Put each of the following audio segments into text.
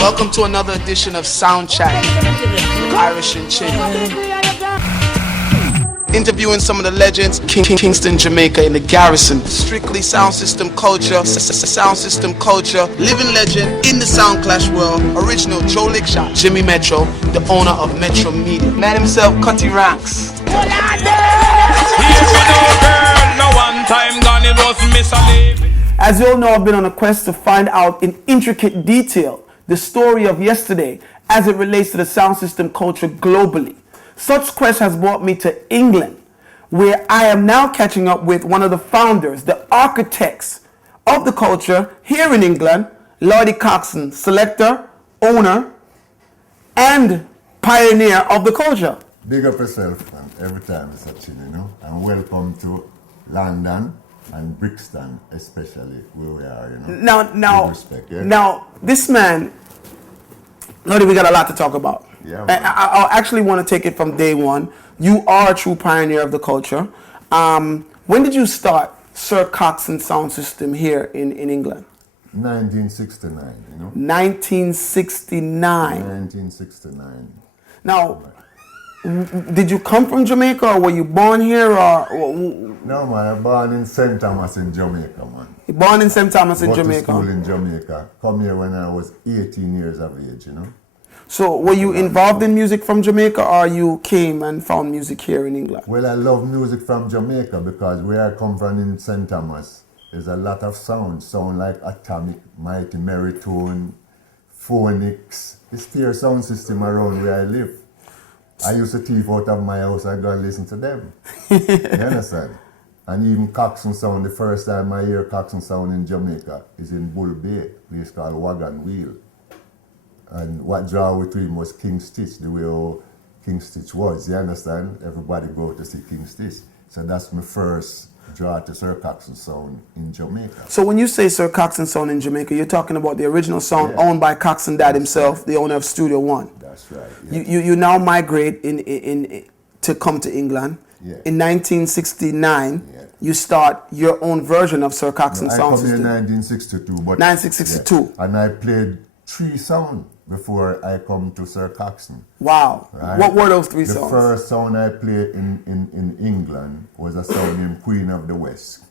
Welcome to another edition of SoundChat with Irish and Chin. Interviewing some of the legends, Kingston, Jamaica in the Garrison. Strictly sound system culture, living legend in the sound clash world. Original Joe Lickshot, Jimmy Metro, the owner of Metro Media. Man himself, Cutty Ranks. As you all know, I've been on a quest to find out in intricate detail the story of yesterday as it relates to the sound system culture globally. Such quest has brought me to England, where I am now catching up with one of the founders, the architects of the culture here in England, Lloyd Coxsone, selector, owner, and pioneer of the culture. Big up yourself, man. Every time it's a chill, you know. And welcome to London and Brixton, especially where we are, you know. Now, with respect, yeah? Now, this man, Lloyd, we got a lot to talk about. Yeah, I actually want to take it from day one. You are a true pioneer of the culture. When did you start Sir Coxsone Sound System here in England? 1969, you know. 1969. 1969. Now, did you come from Jamaica, or were you born here, or? No, man, I was born in St. Thomas in Jamaica, man. You born in St. Thomas in Jamaica? Went to school in Jamaica. Come here when I was 18 years of age, you know. So, were you involved in music from Jamaica, or you came and found music here in England? Well, I love music from Jamaica because where I come from in St. Thomas, there's a lot of sound like Atomic, Mighty Meritone, Phonics. This clear sound system around where I live. I used to thief out of my house and go and listen to them. You understand? And even Coxsone sound, the first time I hear Coxsone sound in Jamaica is in Bull Bay, place called Wagon Wheel. And what draw with him was King Stitch, the way how King Stitch was, you understand? Everybody go to see King Stitch. So that's my first draw to Sir Coxsone sound in Jamaica. So when you say Sir Coxsone sound in Jamaica, you're talking about the original sound owned by Coxsone Dad himself, the owner of Studio One. That's right. Yeah. You now migrate to come to England. Yeah. In 1969, you start your own version of Sir Coxsone sound system. I come in 1962, but 1962. Yeah. And I played 3 sound before I come to Sir Coxsone. Wow. Right? What were those 3 songs? The first sound I played in England was a sound named Queen of the West.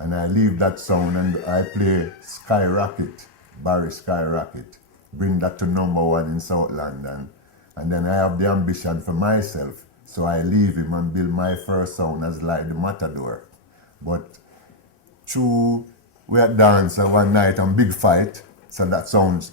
And I leave that sound and I play Skyrocket, Barry Skyrocket. Bring that to #1 in South London. And then I have the ambition for myself. So I leave him and build my first sound as like the Matador. But we had dance one night and big fight. So that sounds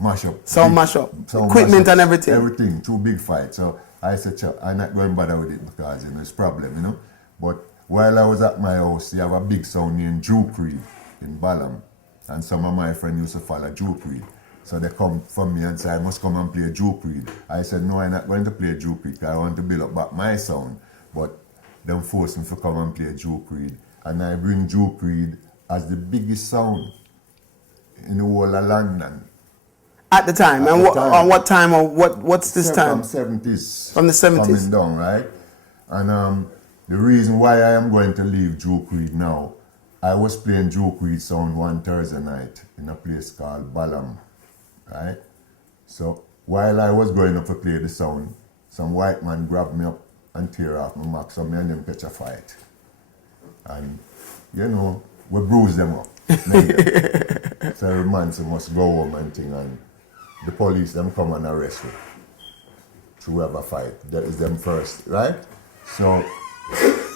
mash up. Mash up. Equipment and everything. Everything, 2 big fights. So I said, I'm not going to bother with it because it's a problem, you know. But while I was at my house, you have a big sound named Drew Creed in Balham. And some of my friends used to follow Drew Creed. So they come from me and say, I must come and play Drew Creed. I said, no, I'm not going to play Drew Creed because I want to build up back my sound. But they forced me to come and play Drew Creed. And I bring Drew Creed as the biggest sound in the whole of London. At the time? And on what time, or what's this time? From 70s. From the 70s. Coming down, right? And the reason why I am going to leave Drew Creed now, I was playing Drew Creed sound one Thursday night in a place called Balham, right? So while I was going up to play the sound, some white man grabbed me up and tear off my mask, so me and them catch a fight. And, you know, we bruise them up. So every man must go home and thing, and the police them come and arrest me. To have a fight. That is them first, right? So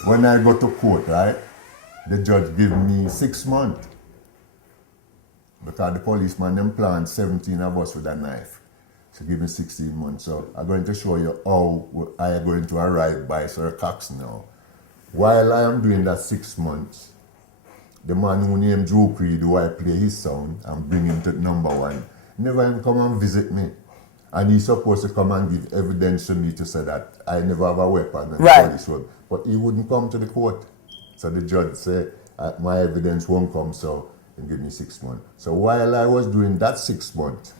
when I go to court, right, the judge give me 6 months. Because the policeman them planned 17 of us with a knife. So give me 16 months. So I'm going to show you how I am going to arrive by Sir Coxsone now. While I am doing that 6 months, the man who named Drew Creed, who I play his sound and bring him to #1, never even come and visit me. And he's supposed to come and give evidence to me to say that I never have a weapon and right. Police would. But he wouldn't come to the court. So the judge said, my evidence won't come, so he give me 6 months. So while I was doing that 6 months,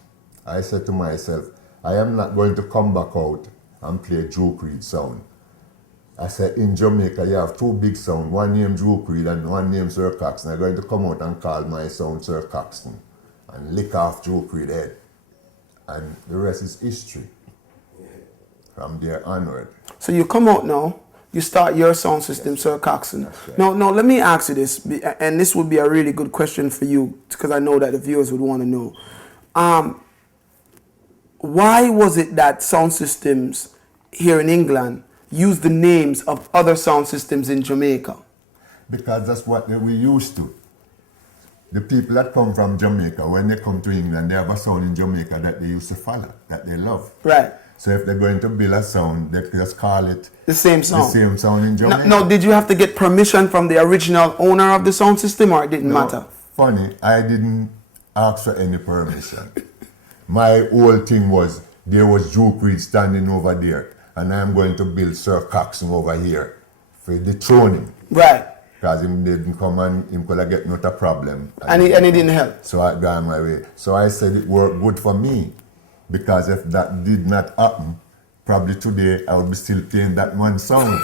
I said to myself, I am not going to come back out and play Drew Creed sound. I said, in Jamaica, you have 2 big sound, one named Drew Creed and one named Sir Coxsone. I'm going to come out and call my sound Sir Coxsone and lick off Joe Creed head. And the rest is history from there onward. So you come out now, you start your sound system, Sir Coxsone. Right. Now, let me ask you this, and this would be a really good question for you, because I know that the viewers would want to know. Why was it that sound systems here in England use the names of other sound systems in Jamaica? Because that's what we used to. The people that come from Jamaica, when they come to England, they have a sound in Jamaica that they used to follow, that they love. Right. So if they're going to build a sound, they just call it the same sound. The same sound in Jamaica. Now, did you have to get permission from the original owner of the sound system, or it didn't matter? Funny, I didn't ask for any permission. My whole thing was, there was Joe Creed standing over there, and I'm going to build Sir Coxsone over here for dethrone him. Right. Because him didn't come and him could have get not a problem. And he didn't help. So I got my way. So I said it worked good for me. Because if that did not happen, probably today I would be still playing that one song.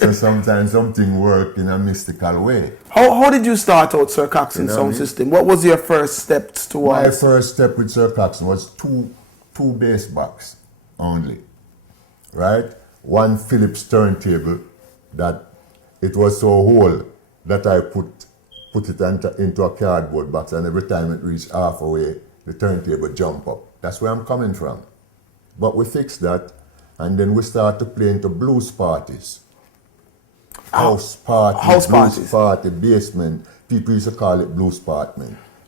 So sometimes something works in a mystical way. How did you start out, Sir Coxsone sound system? What was your first steps towards? My first step with Sir Coxsone was two bass box only. Right? One Philips turntable that it was so whole that I put it into a cardboard box, and every time it reached halfway, the turntable jump up. That's where I'm coming from. But we fixed that, and then we start to play into blues parties. House parties. Party, basement. People used to call it blues party.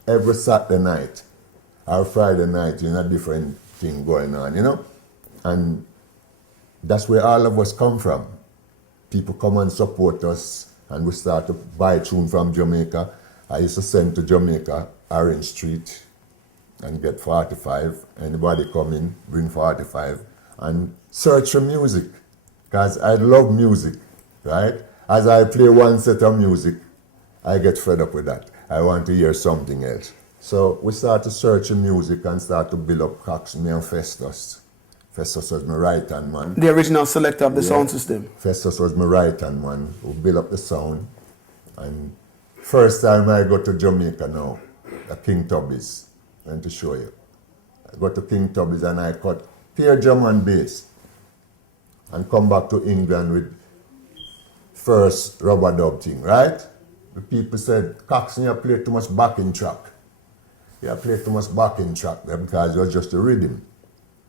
Every Saturday night or Friday night, a different thing going on, And that's where all of us come from. People come and support us, and we start to buy tune from Jamaica. I used to send to Jamaica, Orange Street, and get 45. Anybody come in, bring 45, and search for music, because I love music, right? As I play one set of music, I get fed up with that. I want to hear something else. So we start to search for music and start to build up Coxsone and Festus. Festus was my right-hand man. The original selector of the sound system. Festus was my right-hand man who built up the sound. And first time I go to Jamaica now, at King Tubby's, I want to show you. I go to King Tubby's and I cut pure drum and bass and come back to England with first rubber dub thing, right? The people said, Coxsone, you play too much backing track. You play too much backing track there because it was just a rhythm.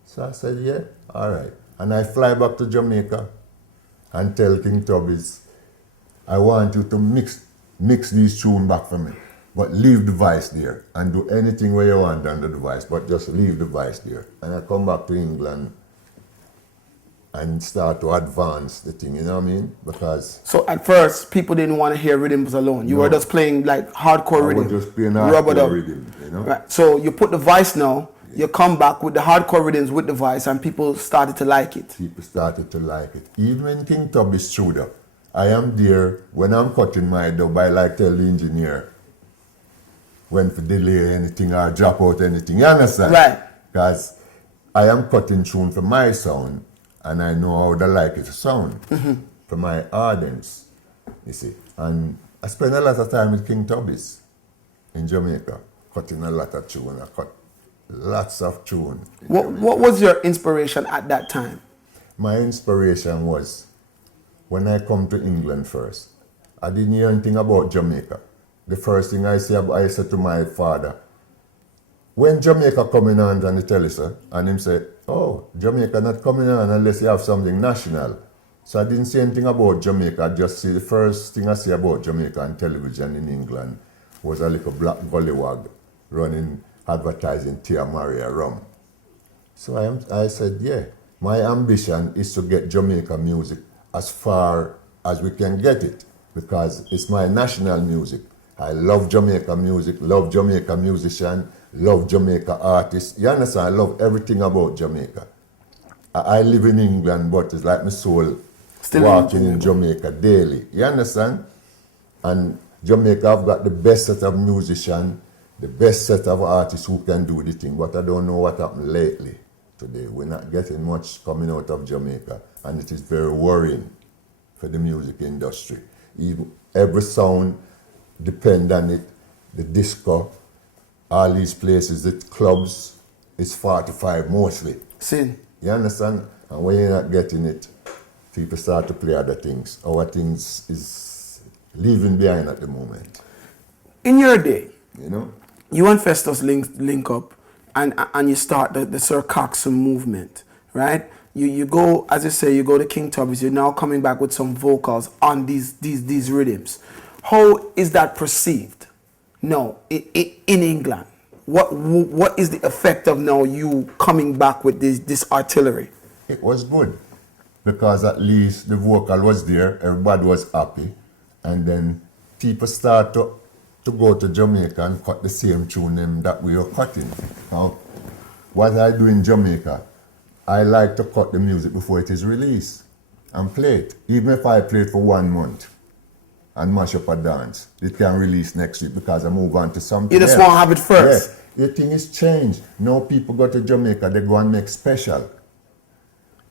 So I said, yeah, all right. And I fly back to Jamaica and tell King Tubby's, I want you to mix these tunes back for me, but leave the voice there and do anything where you want on the device, but just leave the voice there. And I come back to England and start to advance the thing, you know what I mean? Because... So at first, people didn't want to hear rhythms alone. You were just playing like hardcore rhythm. I was just playing hardcore rhythm, you know? Right. So you put the voice now, you come back with the hardcore rhythms with the voice, and people started to like it. People started to like it. Even when King Tubby showed up, I am there when I'm cutting my dub. I like tell the engineer when to delay anything or drop out anything. You understand? Right. Because I am cutting tune for my sound, and I know how they like it to sound for my audience. You see, and I spend a lot of time with King Tubby's in Jamaica, cutting a lot of tune. I cut lots of tune. What was your inspiration at that time? My inspiration was when I come to England first. I didn't hear anything about Jamaica. The first thing I said to my father, when Jamaica coming on the telly, sir, and him said, oh, Jamaica not coming on unless you have something national. So I didn't see anything about Jamaica. I just see the first thing I see about Jamaica on television in England was a little black gollywag running advertising Tia Maria rum. So I said, yeah, my ambition is to get Jamaica music as far as we can get it, because it's my national music. I love Jamaica music, love Jamaica musician, love Jamaica artists. You understand? I love everything about Jamaica. I live in England, but it's like my soul still walking in Jamaica daily. You understand? And Jamaica have got the best set of musicians, the best set of artists who can do the thing, but I don't know what happened lately today. We're not getting much coming out of Jamaica, and it is very worrying for the music industry. Every sound depends on it, the disco, all these places, the clubs, it's 45 mostly. See. You understand? And when you're not getting it, people start to play other things. Our things is leaving behind at the moment. In your day, You know? you and Festus link up and you start the Sir Coxsone movement, right? You go, as you say, you go to King Tubby's, you're now coming back with some vocals on these rhythms. How is that perceived? No, in England. What is the effect of now you coming back with this artillery? It was good because at least the vocal was there, everybody was happy, and then people start to go to Jamaica and cut the same tune them that we were cutting. Now, what I do in Jamaica, I like to cut the music before it is released and play it. Even if I play it for 1 month and mash up a dance, it can release next week because I move on to something You just else. want to have it first. Yeah, the thing is changed. Now people go to Jamaica, they go and make special.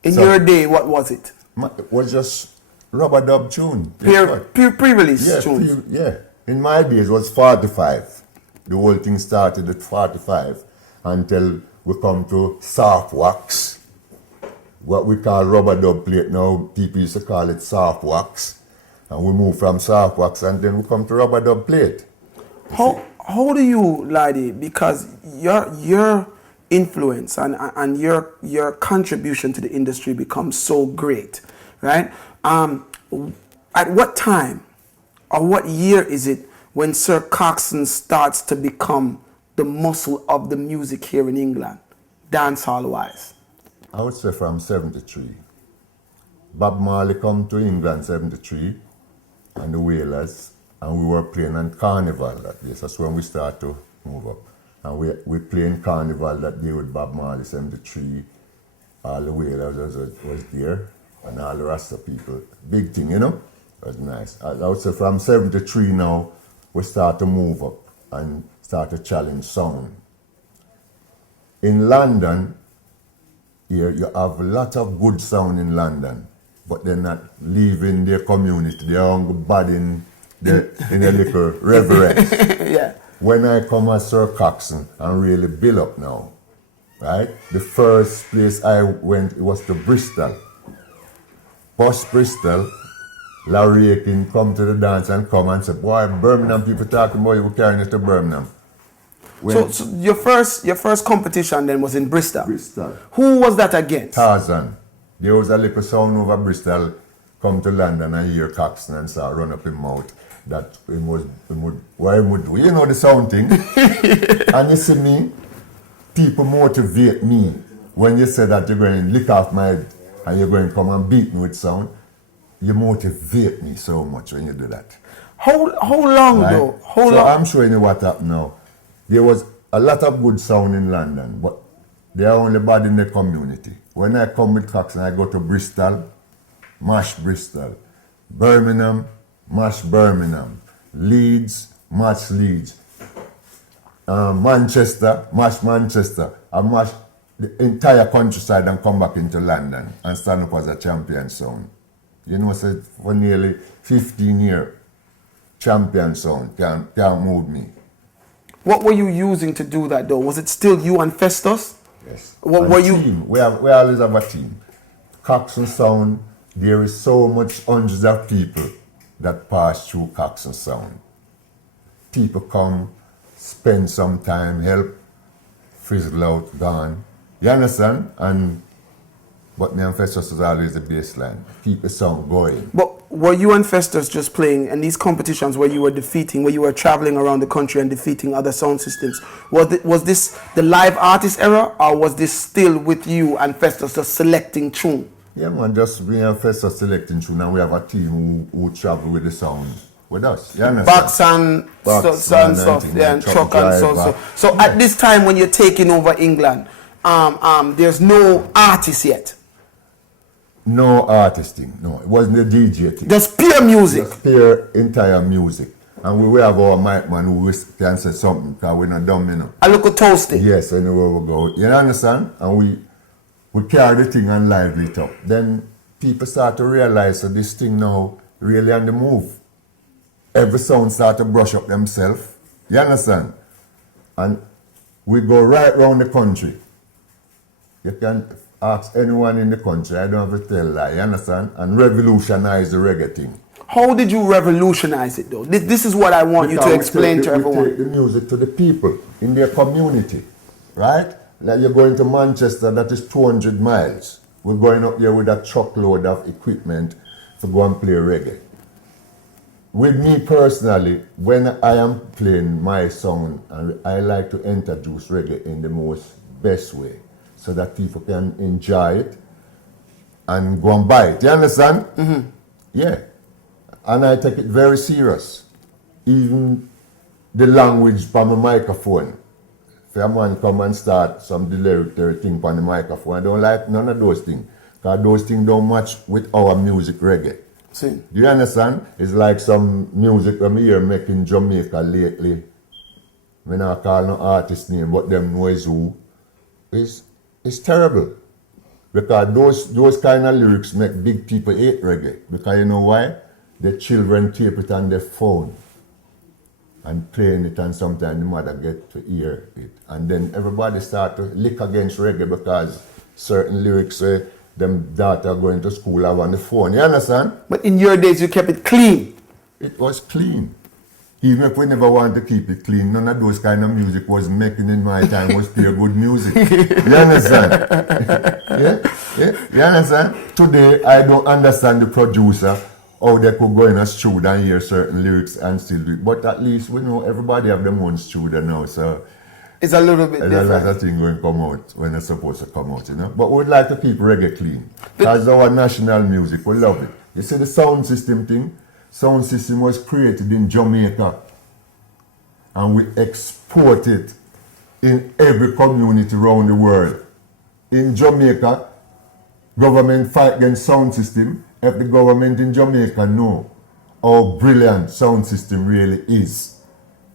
In So- your day, what was it? It was just rubber dub tune. Pre-release Yeah, tunes. yeah. In my days, it was 45. The whole thing started at 45 until we come to soft wax. What we call rubber dub plate now, people used to call it soft wax. And we move from soft wax and then we come to rubber dub plate. How do you, Lydie, because your influence and your contribution to the industry becomes so great, right? At what time or what year is it when Sir Coxsone starts to become the muscle of the music here in England, dancehall wise? I would say from 73. Bob Marley come to England 73 and the Wailers, and we were playing on Carnival that day. That's when we start to move up. And we playing Carnival that day with Bob Marley 73. All the Wailers was there and all the Rasta people. Big thing, you know? It was nice. I would say from 73 now, we start to move up and start to challenge sound. In London, here you have a lot of good sound in London, but they're not leaving their community. They're on bad in a little reverence. Yeah. When I come as Sir Coxsone and really build up now, right? The first place I went was to Bristol. Post Bristol, Larry Akin come to the dance and come and say, boy, Birmingham people talking about you, we're carrying it to Birmingham. So your first competition then was in Bristol. Bristol. Who was that against? Tarzan. There was a little sound over Bristol, come to London and hear Coxsone and start run up his mouth that he would do. You know the sound thing. And you see me, people motivate me when you say that you're going to lick off my head and you're going to come and beat me with sound. You motivate me so much when you do that. How long Right? though? How So long? I'm showing you what happened now. There was a lot of good sound in London, but they are only bad in the community. When I come with Coxsone, I go to Bristol, mash Bristol. Birmingham, mash Birmingham. Leeds, mash Leeds. Manchester, mash Manchester. I mash the entire countryside and come back into London and stand up as a champion sound. You know, so for nearly 15 years, champion sound can't move me. What were you using to do that though? Was it still you and Festus? Yes. What And were you? team. We always have a team. Coxsone Sound, there is so much hundreds of people that pass through Coxsone Sound. People come, spend some time, help, fizzle out, gone. You understand? But me and Festus is always the baseline. Keep the song going. But were you and Festus just playing in these competitions where you were traveling around the country and defeating other sound systems? Was this the live artist era, or was this still with you and Festus just selecting tune? Yeah, man, just me and Festus selecting tune, and we have a team who travel with the sound with us. You understand? Backs and stuff, yeah, and truck and so. So at this time when you're taking over England, there's no artist yet. No artisting, no. It wasn't the DJ thing. Just pure music. Just pure entire music. And we have our mic man who can say something because we're not dumb, you know. A little toasty. Yes, anywhere we go. You understand? And we carry the thing and lively it up. Then people start to realize that this thing now really on the move. Every sound start to brush up themselves. You understand? And We go right round the country. You can ask anyone in the country, I don't have to tell lie, you understand? And revolutionize the reggae thing. How did you revolutionize it though? This is what I want you to explain to everyone. We take the music to the people in their community, right? Like you're going to Manchester, that is 200 miles. We're going up there with a truckload of equipment to go and play reggae. With me personally, when I am playing my song, I like to introduce reggae in the most best way so that people can enjoy it and go and buy it. You understand? Mm-hmm. Yeah. And I take it very serious. Even the language from the microphone. If a man come and start some derogatory thing on the microphone, I don't like none of those things. Because those things don't match with our music reggae. See. Do you understand? It's like some music I'm here making Jamaica lately. I not call no artist name, but them know is who. It's terrible. Because those kind of lyrics make big people hate reggae. Because you know why? The children tape it on their phone and playing it, and sometimes the mother get to hear it. And then everybody start to lick against reggae because certain lyrics say them daughter going to school have on the phone. You understand? But in your days you kept it clean. It was clean. Even if we never want to keep it clean, none of those kind of music was making in my time was pure good music. You understand? Yeah? You understand? Today I don't understand the producer, how they could go in a studio and hear certain lyrics and still do it. But at least we know everybody have their own studio now, so it's a little bit different. There's a lot of things going to come out when it's supposed to come out, you know. But we'd like to keep reggae clean. Because our national music, we love it. You see the sound system thing? Sound system was created in Jamaica. And we export it in every community around the world. In Jamaica, government fight against sound system. If the government in Jamaica know how brilliant sound system really is.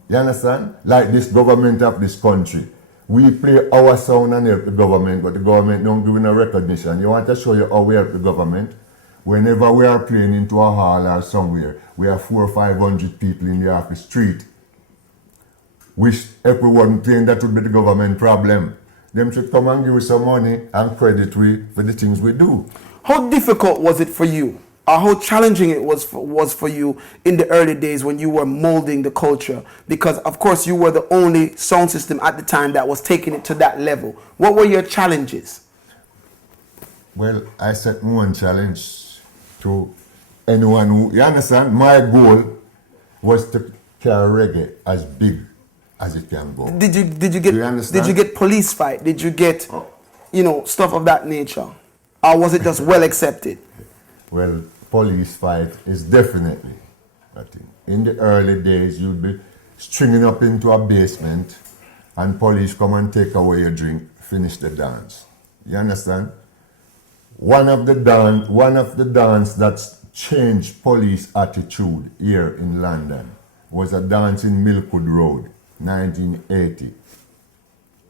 You understand? Like this government of this country. We play our sound and help the government, but the government don't give no recognition. You want to show you how we help the government? Whenever we are playing into a hall or somewhere, we have 400 or 500 people in the office street. Which everyone playing, that would be the government problem. Them should come and give us some money and credit we for the things we do. How difficult was it for you? Or how challenging it was for you in the early days when you were molding the culture? Because of course you were the only sound system at the time that was taking it to that level. What were your challenges? Well, I set one challenge to anyone who, you understand, my goal was to carry reggae as big as it can go. Did you get police fight? Did you get stuff of that nature? Or was it just well accepted? Well, police fight is definitely a thing. In the early days, you'd be stringing up into a basement and police come and take away your drink, finish the dance. You understand? One of the dance that's changed police attitude here in London was a dance in Milkwood Road, 1980.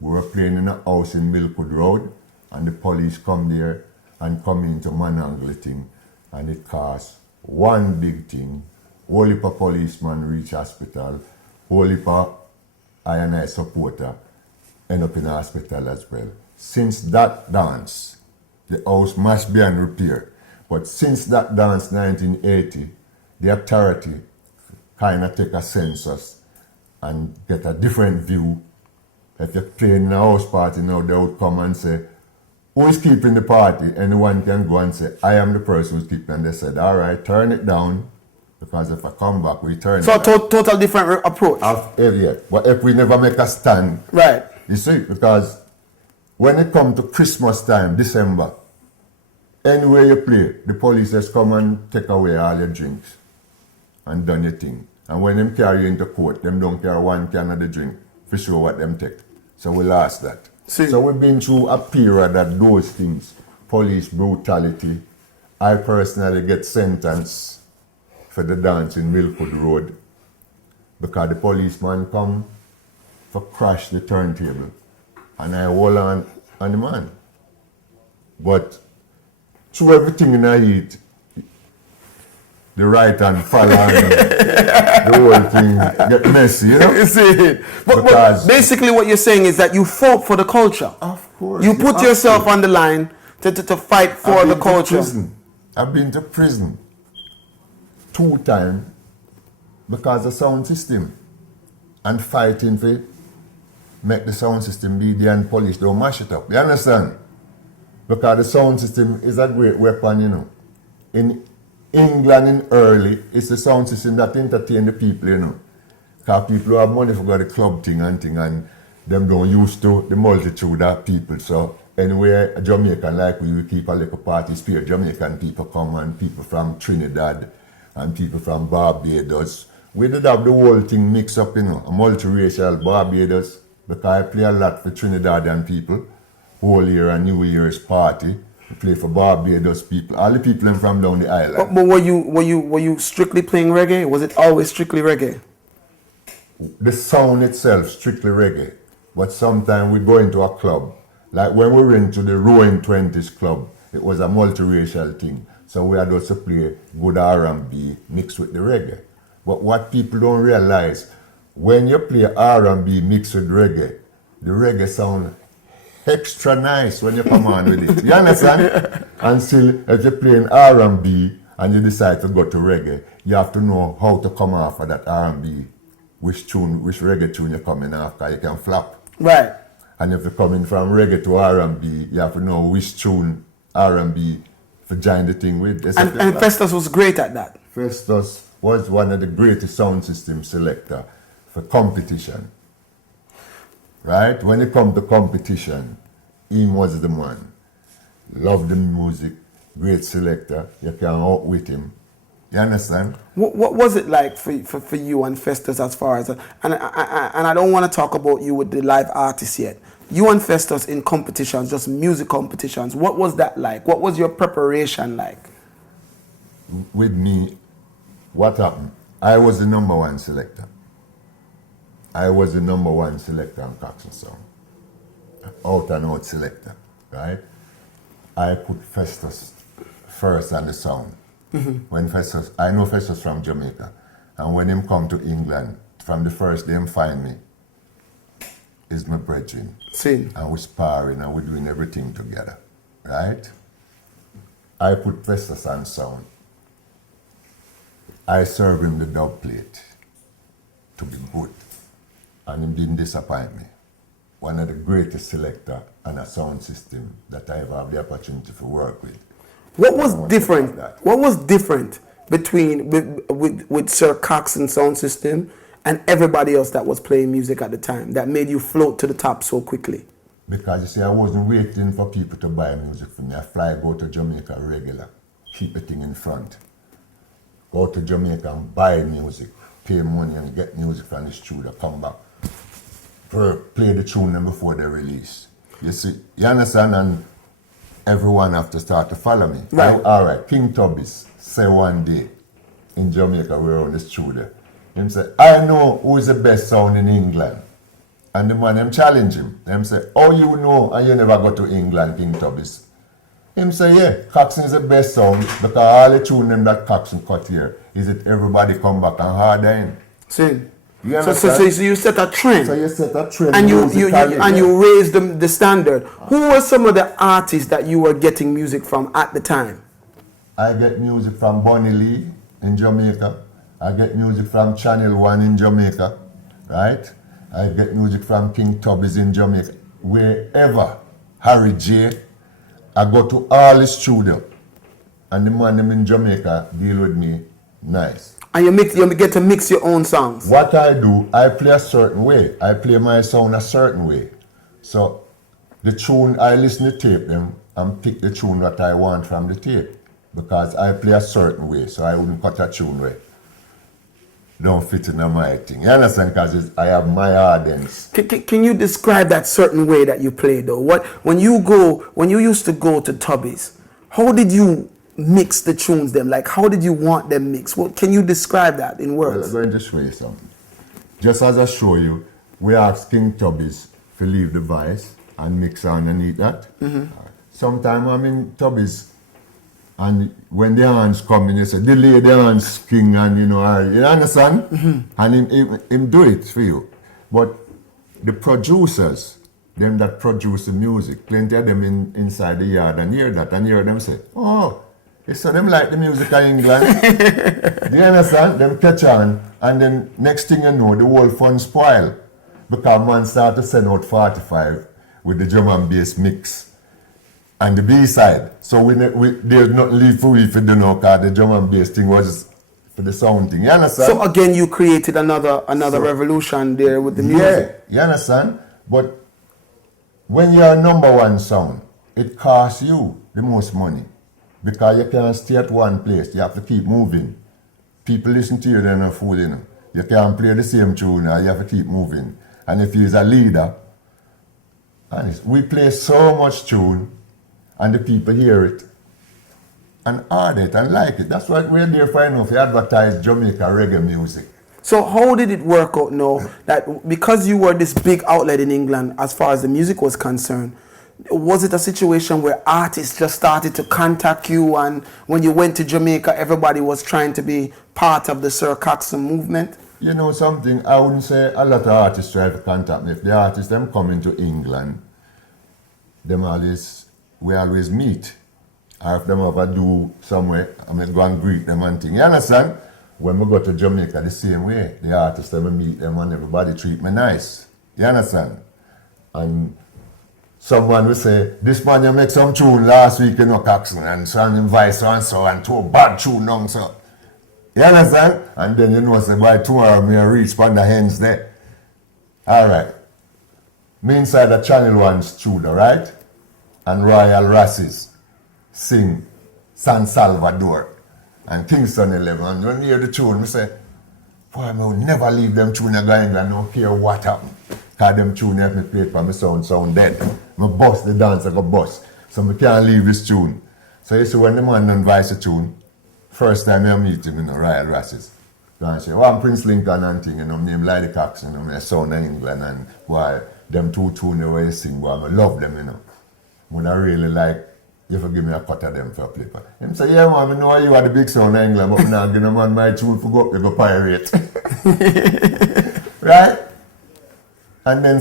We were playing in a house in Milkwood Road and the police come there and come into manangle thing. And it cost one big thing. Whole heap of policeman reach hospital. Whole heap of I supporter end up in hospital as well. Since that dance, the house must be on repair. But since that dance, 1980, the authority kind of take a census and get a different view. If you're playing in a house party now, they would come and say, who is keeping the party? Anyone can go and say, I am the person who's keeping. And they said, all right, turn it down. Because if I come back, we turn it down. So total different approach. Yeah, but if we never make a stand. Right. You see, because when it comes to Christmas time, December, anywhere you play, the police just come and take away all your drinks and done your thing. And when them carry you into court, them don't carry one can of the drink for sure what them take. So we lost that. See. So we've been through a period of those things, police brutality. I personally get sentenced for the dance in Milford Road because the policeman come for crash the turntable and I hold on the man. But through everything in I eat, the right hand fall on the whole thing get messy, you know? You see it. But basically what you're saying is that you fought for the culture. Of course. You put yourself on the line to fight for the culture. I've been to prison 2 times because of the sound system and fighting for make the sound system be there and police don't mash it up. You understand? Because the sound system is a great weapon, you know. In England in early, it's the sound system that entertain the people, you know. Because people who have money for the club thing and them don't used to the multitude of people. So anyway, a Jamaican like we keep a little party spirit. Jamaican people come and people from Trinidad and people from Barbados. We did have the whole thing mixed up, you know, a multiracial Barbados, because I play a lot for Trinidadian people, whole year and New Year's party. I play for Barbados people, all the people from down the island. But were you strictly playing reggae? Was it always strictly reggae? The sound itself, strictly reggae. But sometimes we go into a club. Like when we went to the Roaring Twenties club, it was a multiracial thing. So we had also play good R&B mixed with the reggae. But what people don't realize, when you play R&B mixed with reggae, the reggae sound extra nice when you come on with it. You understand? And still, if you're playing R&B and you decide to go to reggae, you have to know how to come off of that R&B, which reggae tune you're coming after. You can flap. Right. And if you're coming from reggae to R&B, you have to know which tune R&B to join the thing with. And Festus was great at that. Festus was one of the greatest sound system selector for competition. Right? When it come to competition, he was the man. Love the music, great selector. You can outwit him. You understand? What was it like for you and Festus as far as... and I don't want to talk about you with the live artists yet. You and Festus in competitions, just music competitions, what was that like? What was your preparation like? With me, what happened? I was the #1 selector. I was the #1 selector on Coxsone. Out and out selector, right? I put Festus first on the sound. When Festus, I know Festus from Jamaica, and when him come to England, from the first day him find me, is my brethren. Same. And we're sparring and we're doing everything together, right? I put Festus on sound. I serve him the dub plate to be good, and him didn't disappoint me. One of the greatest selector and a sound system that I ever have the opportunity to work with. What was different? What was different between with Sir Coxsone sound system and everybody else that was playing music at the time that made you float to the top so quickly? Because you see, I wasn't waiting for people to buy music for me. I go to Jamaica regular, keep the thing in front. Go to Jamaica and buy music, pay money and get music from the studio, come back. Play the tune them before they release. You see, you understand? And everyone have to start to follow me. Right. All right, King Tubby's say one day in Jamaica, we were on the studio. Him say, I know who is the best sound in England. And the man, him challenge him. Him say, oh, you know, and you never go to England, King Tubby's. Him say, yeah, Coxsone is the best sound because all the tune them that Coxsone cut here is that everybody come back and harder in. See. So you set a trend. So you set a trend. And you raised the standard. Who were some of the artists that you were getting music from at the time? I get music from Bonnie Lee in Jamaica. I get music from Channel 1 in Jamaica. Right? I get music from King Tubby's in Jamaica. Wherever. Harry J. I go to all the studio. And the man them in Jamaica deal with me nice. And you get to mix your own songs. What I do, I play a certain way. I play my sound a certain way. So the tune, I listen to tape them and pick the tune that I want from the tape. Because I play a certain way, so I wouldn't cut a tune way. Don't fit in my thing. You understand? Because I have my audience. Can you describe that certain way that you play though? When you used to go to Tubby's, how did you mix the tunes them? Like, how did you want them mixed? Well, can you describe that in words? Well, I'm going to show you something. Just as I show you, we ask King Tubby's to leave the voice and mix underneath that. Sometimes I'm in Tubby's And when the hands come in, you say, delay the hands, king, and you understand? And him do it for you. But the producers, them that produce the music, plenty of them inside the yard and hear that and hear them say, oh, it's so them like the music of England. Do you understand? Them catch on, and then next thing you know, the whole fun spoil. Because man start to send out 45 with the drum and bass mix. And the B side, so there's not leave for we for the know, because the drum and bass thing was for the sound thing. You understand? So again, you created another revolution there with the music. Yeah, you understand? But when you're number one sound, it costs you the most money, because you can't stay at one place. You have to keep moving. People listen to you, they're not fooling. You can't play the same tune. You have to keep moving. And if you're a leader, honest, we play so much tune. And the people hear it and add it and like it. That's what we're there for, if you advertise Jamaica reggae music. So how did it work out now that because you were this big outlet in England as far as the music was concerned, was it a situation where artists just started to contact you, and when you went to Jamaica, everybody was trying to be part of the Sir Coxsone movement? You know something, I wouldn't say a lot of artists try to contact me. If the artists them coming to England, we always meet. Or if them ever do somewhere, I mean go and greet them and thing. You understand? When we go to Jamaica the same way, the artists them meet them and everybody treat me nice. You understand? And someone will say, this man you make some tune last week, Coxsone, and so and invite so and two bad tune now, so. You understand? And then say by tomorrow me reach on the hands there. Alright. Me inside the Channel 1 studio, right? And Royal Rasses sing San Salvador and Kingston 11. And when you hear the tune, I say, boy, I will never leave them tune again, I don't care what happen. Because them tune have me played for me sound dead. I bust the dance, I go bust. So I can't leave this tune. So you see when the man advise the tune, first time I meet him, Royal Rasses. So I say, well, I'm Prince Lincoln and thing, name Lloyd Coxsone, my son in England, and boy, them two tunes the way they sing, boy, I love them, When I really like, you forgive me a cut of them for a paper. Him say, yeah man, I know you are the big sound in England, but I'm not gonna man my tune for go up, you go pirate. Right? And then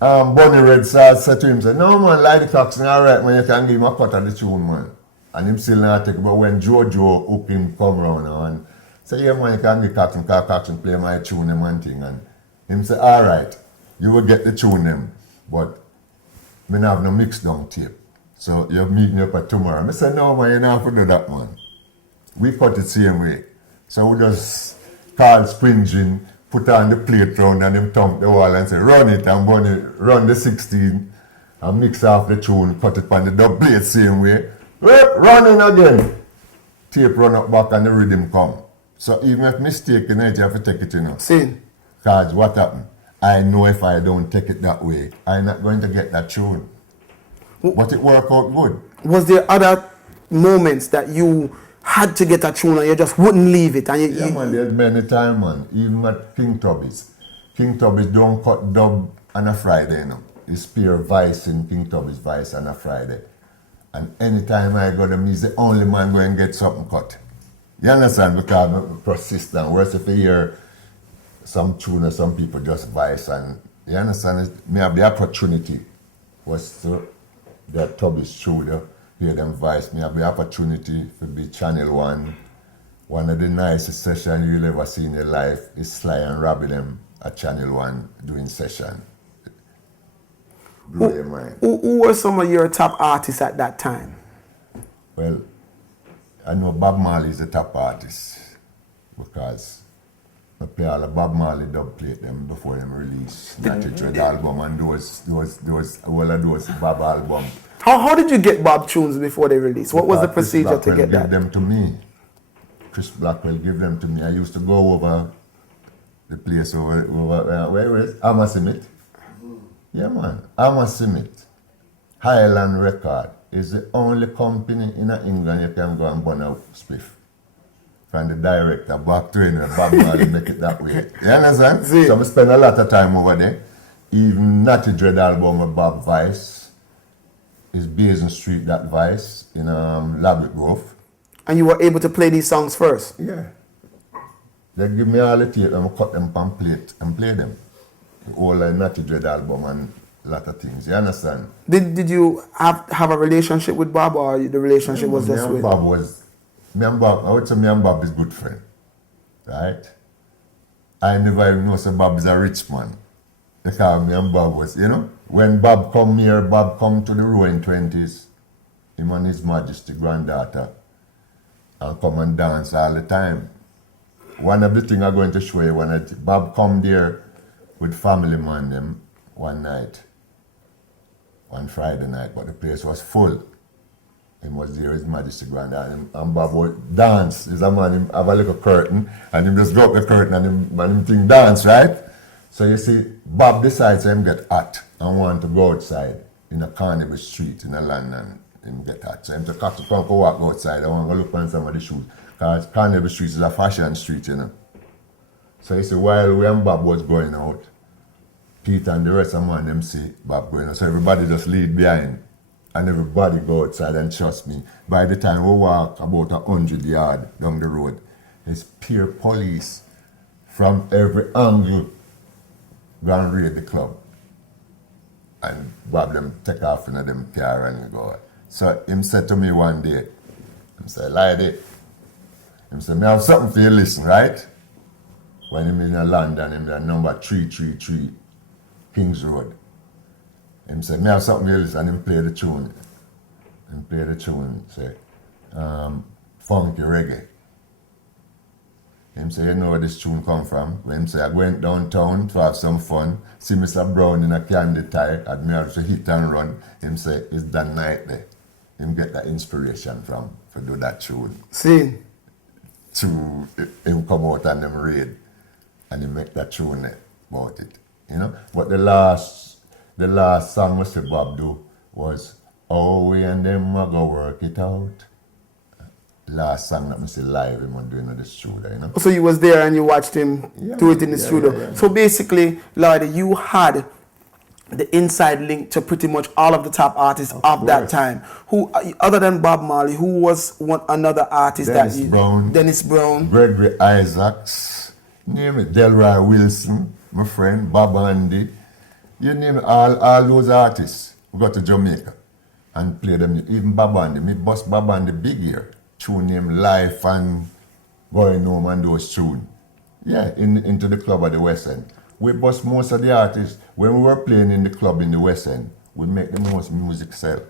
Bunny Red said to him, say, no man, Lloyd Coxsone, alright man, you can give him a cut of the tune, man. And him still not take, but when Jojo hook him come round and say, yeah man, you can give Coxsone, because Coxsone play my tune and thing. And him say, alright, you will get the tune them, but I have no mix down tape. So you meet me up at tomorrow. I said, no man, you don't have to do that, man. We cut it same way. So we just call Springin, put on the plate round and him thump the wall and say, run it and run the 16 and mix off the tune, cut it on the dub plate same way. Running again. Tape run up back and the rhythm come. So even if mistaken, you have to take it, See. Because what happened? I know if I don't take it that way, I'm not going to get that tune. But it worked out good. Was there other moments that you had to get a tune and you just wouldn't leave it? And man, there's many times, man. Even at King Tubby's. King Tubby's don't cut dub on a Friday, He spare vice in King Tubby's vice on a Friday. And anytime I go to he's the only man going and get something cut. You understand? Because I'm persistent. Whereas if you hear some tune or some people just vice, and you understand, me have the opportunity was to that Tubby's studio, hear them vice. Me have the opportunity to be Channel 1. One of the nicest sessions you'll ever see in your life is Sly and Robbie them at Channel 1 doing session. Blow your mind. Who were some of your top artists at that time? Well, I know Bob Marley is the top artist because I play all the Bob Marley dub plate them before them release Natty Dread album and those Bob album. How did you get Bob tunes before they released? What was the procedure to get that? Give them to me. Chris Blackwell give them to me. I used to go over the place over where is Hammersmith? Yeah man, Hammersmith. Highland Record is the only company in England you can go and burn a spliff. From the director back to him, Bob Marley make it that way. You understand? See. So I spend a lot of time over there. Even Natty Dread album with Bob Vice. is Basin Street, that Vice, in Lablet Grove. And you were able to play these songs first? Yeah. They give me all the tape and I cut them and play them. The whole Natty Dread album and a lot of things. You understand? Did you have a relationship with Bob, or the relationship was just with? Me and Bob, I would say me and Bob is good friend. Right? I never even know say Bob is a rich man. Because me and Bob was, when Bob come here, Bob come to the Roaring 20s, him and his majesty granddaughter, and come and dance all the time. One of the things I'm going to show you, Bob come there with family man them one night, one Friday night, but the place was full. He was there, his majesty granddaughter, and Bob would dance. He's a man, him have a little curtain, and he just drop the curtain and him thing dance, right? So you see, Bob decides him get hot and want to go outside in a Carnival Street in a London. Him get hot. So him to come walk outside. I want to look on some of the shoes. Because Carnival Street is a fashion street, So you see, while we and Bob was going out, Peter and the rest of them see Bob going out. So everybody just lead behind. And everybody go outside, and trust me, by the time we walk about 100 yards down the road, there's pure police from every angle go and raid the club. And Bob them take off in them car and go. So him said to me one day, he said, Lloyd, he said, me have something for you listen, right? When him in London, him at number 333 Kings Road. Him said, me have something for you listen, and him play the tune. Him play the tune, say, funky reggae. Him say, you know where this tune come from? When him say, I went downtown to have some fun, see Mr. Brown in a candy tie, admire to hit and run. Him say, it's that night there. Him get that inspiration from, to do that tune. See? To him come out and them raid, and he make that tune about it, But the last song Mr. Bob do was, oh, we and them a go work it out. Last song that I see live him on doing in the studio, So you was there and you watched him do it in the studio. Yeah. So basically, Lloyd, you had the inside link to pretty much all of the top artists of that time. Who, other than Bob Marley, who was another artist Dennis Brown, Gregory Isaacs, name it, Delroy Wilson, my friend, Bob Andy, you name it, all those artists who got to Jamaica and play them. Even Bob Andy, me bust Bob Andy big here. Tune named Life and Going Home and those tunes. Yeah, into the club at the West End. We bust most of the artists. When we were playing in the club in the West End, we make the most music sell.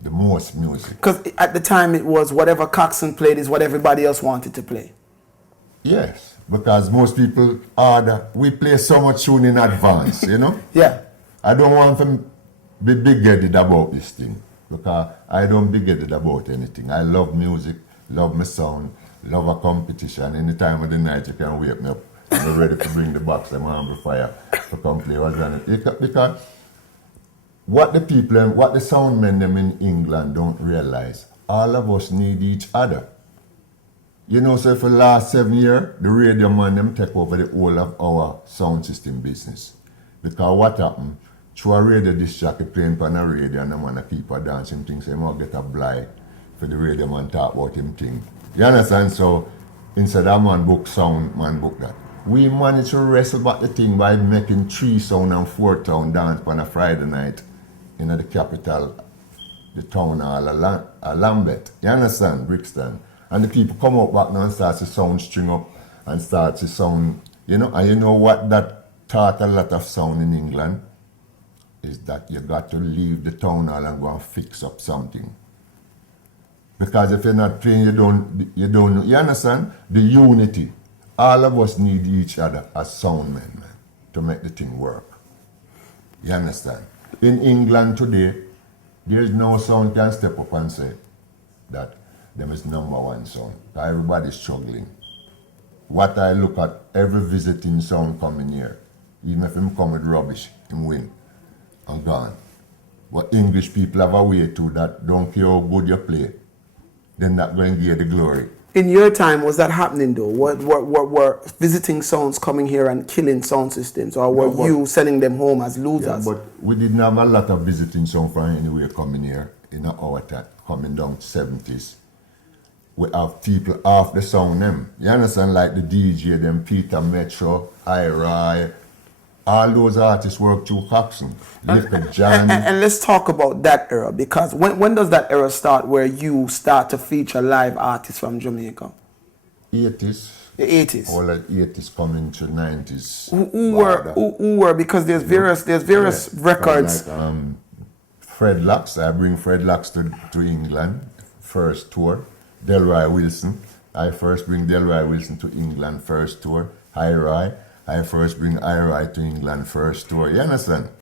The most music. Because at the time it was whatever Coxsone played is what everybody else wanted to play. Yes, because most people order. We play so much tune in advance, Yeah. I don't want to be big-headed about this thing. Because I don't be headed about anything. I love music, love my sound, love a competition. Any time of the night you can wake me up. I'm ready to bring the box and my amplifier to come play what's on it. Because what the sound men them in England don't realize, all of us need each other. So for the last 7 years, the radio man them take over the whole of our sound system business. Because what happened? Through a radio disc jockey playing on a radio and the man keep a dancing thing, so he might get a blind for the radio man talk about him thing. You understand? So instead of man book sound, man book that. We managed to wrestle back the thing by making 3 sound and 4 sound dance on a Friday night in the capital, the town hall of Lambeth. You understand? Brixton. And the people come up back now and start to sound string up and start to sound, and you know what that taught a lot of sound in England? Is that you got to leave the town hall and go and fix up something. Because if you're not trained, you don't, you understand? The unity. All of us need each other as sound men, to make the thing work. You understand? In England today, there's no sound can step up and say that them is number one sound. Everybody's struggling. What I look at, every visiting sound coming here, even if him come with rubbish, him win. And gone. But English people have a way to that, don't care how good you play, they're not going to give you the glory. In your time, was that happening though? Were visiting sounds coming here and killing sound systems, or were you sending them home as Yeah, losers? but we didn't have a lot of visiting sound from anywhere coming here in our time, coming down to 70s. We have people off the sound them. You understand, like the DJ, them Peter Metro, IRI, all those artists work through Coxsone. Liquor John. And let's talk about that era, because when does that era start where you start to feature live artists from Jamaica? 80s. The 80s. All the 80s coming to 90s. Who were, because there's various records. Like, Fred Locks, I bring Fred Locks to England, first tour. Delroy Wilson, I first bring Delroy Wilson to England, first tour. IRI, I first bring IRI to England, first tour. You understand?